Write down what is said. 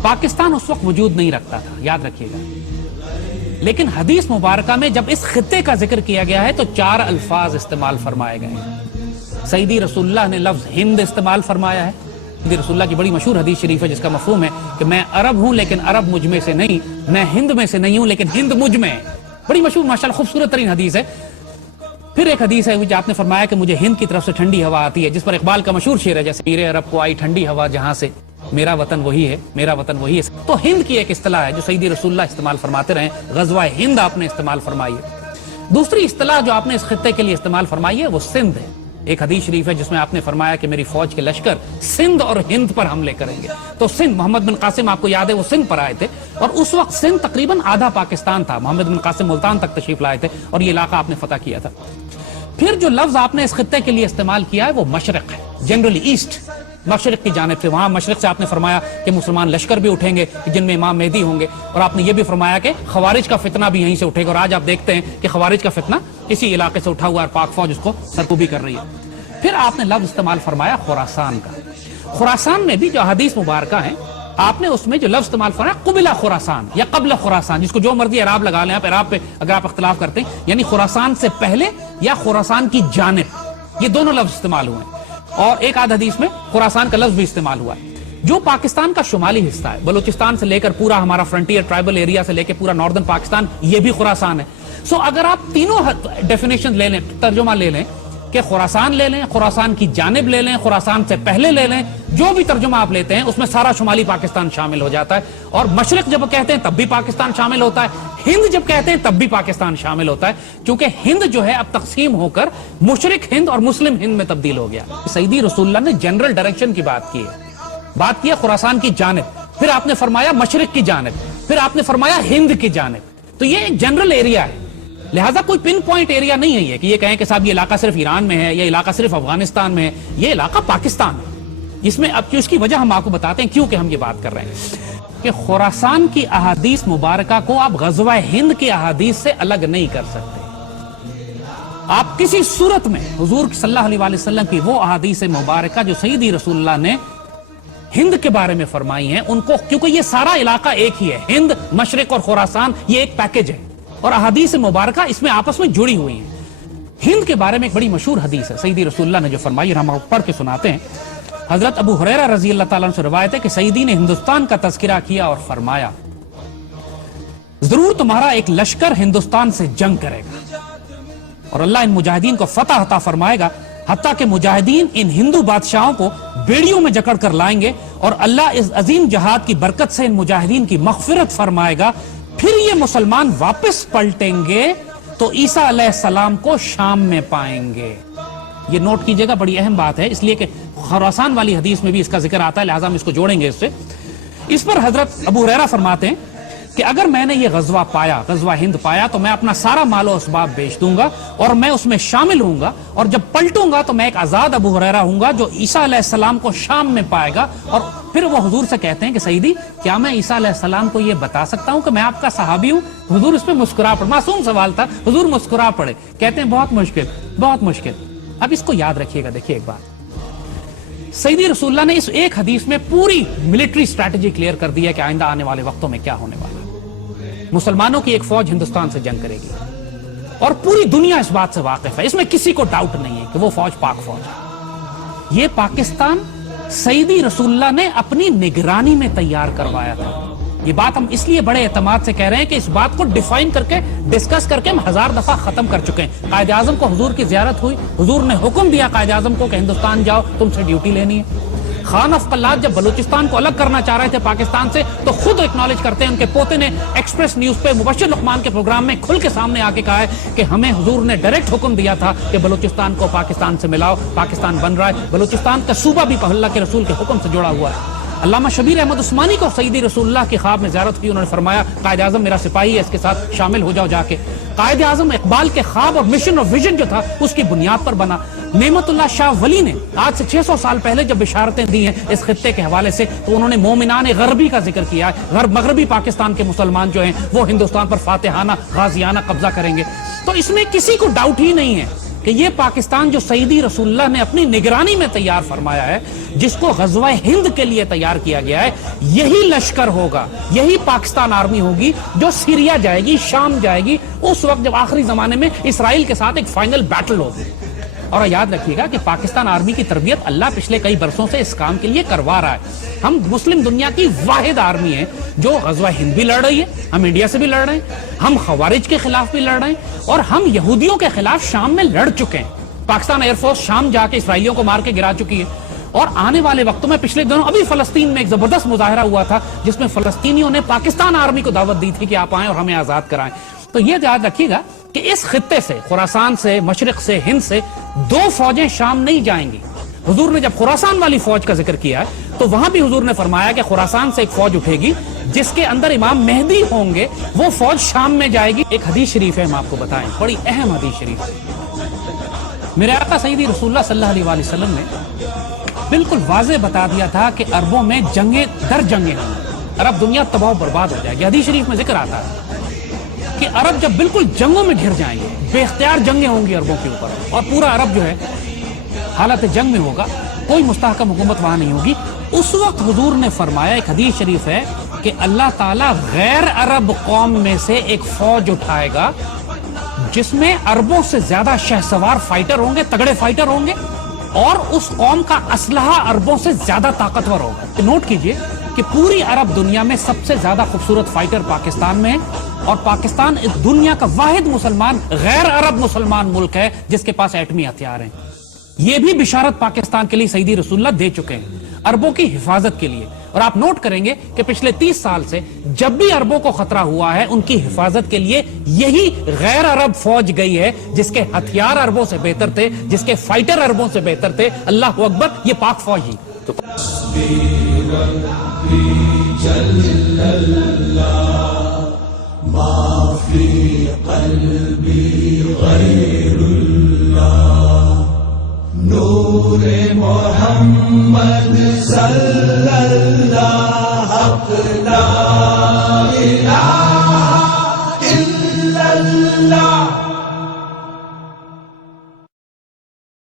पाकिस्तान उस वक्त वजूद नहीं रखता था, याद रखिएगा, लेकिन हदीस मुबारका में जब इस खित्ते का जिक्र किया गया है तो 4 अल्फाज इस्तेमाल फरमाए गए हैं। सईदी रसूलुल्लाह ने लफ्ज हिंद इस्तेमाल फरमाया है। सईदी रसूलुल्लाह की बड़ी मशहूर हदीस शरीफ है जिसका मफहूम है कि मैं अरब हूं लेकिन अरब मुझ में से नहीं, मैं हिंद में से नहीं हूं लेकिन हिंद मुझ में है। बड़ी मशहूर माशाअल्लाह खूबसूरत तरीन हदीस है। फिर एक हदीस है जो आपने फरमाया कि मुझे हिंद की तरफ से ठंडी हवा आती है, जिस पर इकबाल का मशहूर शेर है, जैसे मीरे अरब को आई ठंडी हवा जहां से, मेरा वतन वही है, मेरा वतन वही है। तो हिंद की एक इस्तिलाह है जो सईदी रसूलुल्लाह इस्तेमाल फरमाते रहे, गज़वा हिंद आपने इस्तेमाल फरमाई है। दूसरी इस्तिलाह जो आपने इस खित्ते के लिए इस्तेमाल फरमाई है वो सिंध है। एक हदीस शरीफ है जिसमें आपने फरमाया कि मेरी फौज के लश्कर सिंध और हिंद पर हमले करेंगे। तो सिंध, मोहम्मद बिन कासिम आपको याद है वो सिंध पर आए थे और उस वक्त सिंध तकरीबन आधा पाकिस्तान था। मोहम्मद बिन कासिम मुल्तान तक तशरीफ लाए थे और ये इलाका आपने फतह किया था। फिर जो लफ्ज आपने इस खित्ते के लिए इस्तेमाल किया है वो मशरक है, जनरली ईस्ट, मशरक की जानिब से। वहां मशरक से आपने फरमाया कि मुसलमान लश्कर भी उठेंगे जिनमें इमाम मेहदी होंगे, और आपने ये भी फरमाया कि खवारिज का फितना भी यहीं से उठेगा। और आज आप देखते हैं कि खवारिज का फितना इसी इलाके से उठा हुआ है, पाक फौज उसको सरकूबी कर रही है। फिर आपने लफ्ज इस्तेमाल फरमाया खुरासान का। खुरासान में भी जो हदीस मुबारका है आपने उसमें जो लफ्ज इस्तेमाल फरमाया कुबिला खुरासान या कबल खुरासान, जिसको जो मर्जी इराब लगा लें आप, इराब पे अगर आप इख्तिलाफ करते हैं, यानी खुरासान से पहले या खुरासान की जानिब, ये दोनों लफ्ज इस्तेमाल हुए हैं। और एक आध हदीस में खुरासान का लफ्ज भी इस्तेमाल हुआ है। जो पाकिस्तान का शुमाली हिस्सा है, बलूचिस्तान से लेकर पूरा हमारा फ्रंटियर ट्राइबल एरिया से लेकर पूरा नॉर्दर्न पाकिस्तान, ये भी खुरासान है। सो अगर आप तीनों डेफिनेशन ले लें, तर्जुमा ले लें कि खुरासान ले लें, खुरासान की जानिब ले लें, खुरासान से पहले ले लें, जो भी तर्जुमा आप लेते हैं उसमें सारा शुमाली पाकिस्तान शामिल हो जाता है। और मशरिक जब कहते हैं तब भी पाकिस्तान शामिल होता है, हिंद जब कहते हैं तब भी पाकिस्तान शामिल होता है, क्योंकि हिंद जो है अब तकसीम होकर मुशरिक हिंद और मुस्लिम हिंद में तब्दील हो गया। सईदी रसूलुल्लाह ने जनरल डायरेक्शन की बात की है, खुरासान की जानिब, फिर आपने फरमाया मशरिक की जानिब, फिर आपने फरमाया हिंद की जानिब। तो ये एक जनरल एरिया है, लिहाजा कोई पिन पॉइंट एरिया नहीं है ये कि ये कहें कि साहब ये इलाका सिर्फ ईरान में है, ये इलाका सिर्फ अफगानिस्तान में है। ये इलाका पाकिस्तान है। इसमें अब इसकी वजह हम आपको बताते हैं क्यों कि हम ये बात कर रहे हैं कि खुरासान की अहादीस मुबारका को आप गज़वा हिंद की अहादीस से अलग नहीं कर सकते। आप किसी सूरत में हुजूर सल्लल्लाहु अलैहि वसल्लम की वो अहादीस मुबारका जो सईदी रसूलुल्लाह ने हिंद के बारे में फरमाई हैं उनको, क्योंकि ये सारा इलाका एक ही है, हिंद, मशरिक और खुरासान ये एक पैकेज है और अहादीस मुबारका इसमें आपस में जुड़ी हुई हैं। हिंद के बारे में एक बड़ी मशहूर हदीस है सईदी रसूलुल्लाह ने जो फरमाई, हम आपको पढ़ के सुनाते हैं। हजरत अबू हुरैरा रजी अल्लाह ताला अन्हु से रिवायत है कि सईदी ने हिंदुस्तान का तज़किरा किया और फरमाया, जरूर तुम्हारा एक लश्कर हिंदुस्तान से जंग करेगा और अल्लाह इन मुजाहिदीन को फतह अता फरमाएगा, हत्ता कि मुजाहिदीन इन हिंदू बादशाहों को बेड़ियों में जकड़ कर लाएंगे और अल्लाह इस अजीम जहाद की बरकत से इन मुजाहिदीन की मग़फ़िरत फरमाएगा। फिर ये मुसलमान वापस पलटेंगे तो ईसा अलैहिस्सलाम को शाम में पाएंगे। ये नोट कीजिएगा, बड़ी अहम बात है, इसलिए कि खुरासान वाली हदीस में भी इसका जिक्र आता है, लिहाजा हम इसको जोड़ेंगे इससे। इस पर हजरत अबू हुरैरा फरमाते हैं कि अगर मैंने ये गज़वा पाया, गज़वा हिंद पाया, तो मैं अपना सारा मालो असबाब बेच दूंगा और मैं उसमें शामिल हूंगा, और जब पलटूंगा तो मैं एक आजाद अबू हुरैरा हूंगा जो ईसा अलैहिस्सलाम को शाम में पाएगा। और फिर वो हुजूर से कहते हैं कि सईदी, क्या मैं ईसा अलैहिस्सलाम को ये बता सकता हूं कि मैं आपका सहाबी हूं? हुजूर इस पे मुस्कुरा पड़े, मासूम सवाल था, हुजूर मुस्कुरा पड़े, कहते हैं बहुत मुश्किल, बहुत मुश्किल। अब इसको याद रखिएगा, देखिए एक बात, सईदी रसूलुल्लाह ने इस एक हदीस में पूरी मिलिट्री स्ट्रैटेजी क्लियर कर दी है कि आइंदा आने वाले वक्तों में क्या होने वाला है। मुसलमानों की एक फौज हिंदुस्तान से जंग करेगी और पूरी दुनिया इस बात से वाकिफ है, इसमें किसी को डाउट नहीं है कि वो फौज पाक फौज है। ये पाकिस्तान सईदी रसूलुल्लाह ने अपनी निगरानी में तैयार करवाया था। ये बात हम इसलिए बड़े एतमाद से कह रहे हैं कि इस बात को डिफाइन करके, डिस्कस करके हम 1000 दफा खत्म कर चुके हैं। कायदे आजम को हुजूर की जियारत हुई, हुजूर ने हुक्म दिया कायदे आजम को कि हिंदुस्तान जाओ, तुमसे ड्यूटी लेनी है। खान अफ कल्लाद जब बलूचिस्तान को अलग करना चाह रहे थे पाकिस्तान से, तो खुद एक्नॉलेज करते हैं, उनके पोते ने एक्सप्रेस न्यूज पे मुबश्शिर लुकमान के प्रोग्राम में खुल के सामने आके कहा है कि हमें हुजूर ने डायरेक्ट हुक्म दिया था कि बलूचिस्तान को पाकिस्तान से मिलाओ, पाकिस्तान बन रहा है। बलूचिस्तान का सूबा भी अल्लाह के रसूल के हुक्म से जुड़ा हुआ है। अल्लामा शबीर अहमद उस्मानी को सईदी रसूलुल्लाह की ख्वाब में ज़ियारत की, उन्होंने फरमाया कायदे आज़म मेरा सिपाही है, इसके साथ शामिल हो जाओ जाके। कायदे आज़म इकबाल के ख्वाब और मिशन और विजन जो था उसकी बुनियाद पर बना। नेमतुल्लाह शाह वली ने आज से 600 साल पहले जब बिशारतें दी हैं इस खित्ते के हवाले से, तो उन्होंने मोमिनान गरबी का जिक्र किया है। मगरबी पाकिस्तान के मुसलमान जो हैं वो हिंदुस्तान पर फातिहाना गाजियाना कब्जा करेंगे। तो इसमें किसी को डाउट ही नहीं है کہ یہ پاکستان جو سیدی رسول اللہ نے اپنی نگرانی میں تیار فرمایا ہے، جس کو غزوہ ہند کے لیے تیار کیا گیا ہے، یہی لشکر ہوگا، یہی پاکستان آرمی ہوگی جو سیریا جائے گی، شام جائے گی، اس وقت جب آخری زمانے میں اسرائیل کے ساتھ ایک فائنل بیٹل ہوگی۔ اور یاد رکھیے گا کہ پاکستان آرمی کی تربیت اللہ پچھلے کئی برسوں سے اس کام کے لیے کروا رہا ہے۔ ہم مسلم دنیا کی واحد آرمی ہے جو غزوہ ہند بھی لڑ رہی ہے، ہم انڈیا سے بھی لڑ رہے ہیں، ہم خوارج کے خلاف بھی لڑ رہے ہیں، اور ہم یہودیوں کے خلاف شام میں لڑ چکے ہیں۔ پاکستان ایئر فورس شام جا کے اسرائیلیوں کو مار کے گرا چکی ہے، اور آنے والے وقتوں میں پچھلے دنوں ابھی فلسطین میں ایک زبردست مظاہرہ ہوا تھا جس میں فلسطینیوں نے پاکستان آرمی کو دعوت دی تھی کہ آپ آئیں اور ہمیں آزاد کرائیں۔ تو یہ یاد رکھیے گا کہ اس خطے سے، خراسان سے، مشرق سے، ہند سے 2 فوجیں شام نہیں جائیں گی۔ حضور نے جب خراسان والی فوج کا ذکر کیا ہے تو وہاں بھی حضور نے فرمایا کہ خراسان سے ایک فوج اٹھے گی جس کے اندر امام مہدی ہوں گے، وہ فوج شام میں جائے گی۔ ایک حدیث شریف ہے، ہم آپ کو بتائیں، بڑی اہم حدیث شریف ہے۔ میرے آقا سیدی رسول اللہ صلی اللہ علیہ وآلہ وسلم نے بالکل واضح بتا دیا تھا کہ عربوں میں جنگیں در جنگیں ہوں، عرب دنیا تباہ و برباد ہو جائے گی۔ حدیث شریف میں ذکر آتا ہے کہ عرب جب بالکل جنگوں میں گھر جائیں گے، بے اختیار جنگیں ہوں گی عربوں کے اوپر، اور پورا عرب جو ہے حالت جنگ میں ہوگا، کوئی مستحکم حکومت وہاں نہیں ہوگی۔ اس وقت حضور نے فرمایا، ایک حدیث شریف ہے کہ اللہ تعالیٰ غیر عرب قوم میں سے ایک فوج اٹھائے گا جس میں عربوں سے زیادہ شہسوار فائٹر ہوں گے، تگڑے فائٹر ہوں گے، اور اس قوم کا اسلحہ عربوں سے زیادہ طاقتور ہوگا۔ نوٹ کیجئے کہ پوری عرب دنیا میں سب سے زیادہ خوبصورت فائٹر پاکستان میں ہے، اور پاکستان اس دنیا کا واحد مسلمان غیر عرب مسلمان ملک ہے جس کے پاس ایٹمی ہتھیار ہیں۔ یہ بھی بشارت پاکستان کے لیے سیدی رسول اللہ دے چکے ہیں عربوں کی حفاظت کے لیے۔ اور آپ نوٹ کریں گے کہ پچھلے 30 سال سے جب بھی عربوں کو خطرہ ہوا ہے، ان کی حفاظت کے لیے یہی غیر عرب فوج گئی ہے جس کے ہتھیار عربوں سے بہتر تھے، جس کے فائٹر عربوں سے بہتر تھے۔ اللہ اکبر، یہ پاک فوج ہی تو ما فی قلبی غیر اللہ، نور محمد صلی اللہ حق لا